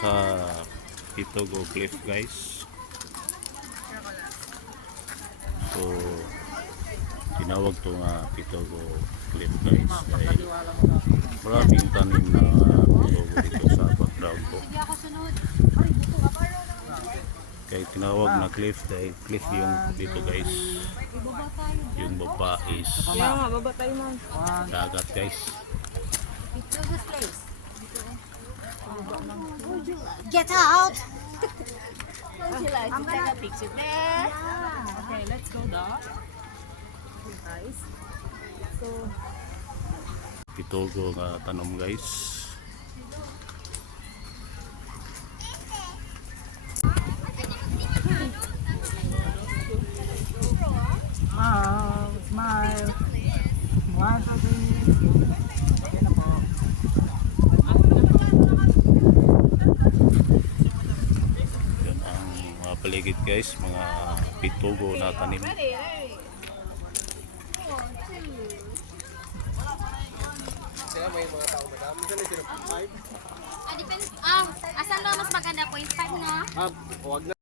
sa Pitogo Cliff guys. So tinawag to nga Pitogo Cliff guys dahil maraming tanim na Pitogo dito sa background ko. Kaya tinawag na cliff dahil cliff yung dito guys. Yung baba is dagat guys. Get out! I'm gonna take a picture there. Okay, let's go down. Guys. So, Pitogo nga tanom guys. smile. One, two, three. Okay na po. Yan ang mga paligid guys, mga Pitogo na tanim. Asan lo mas maganda? 0.5 no?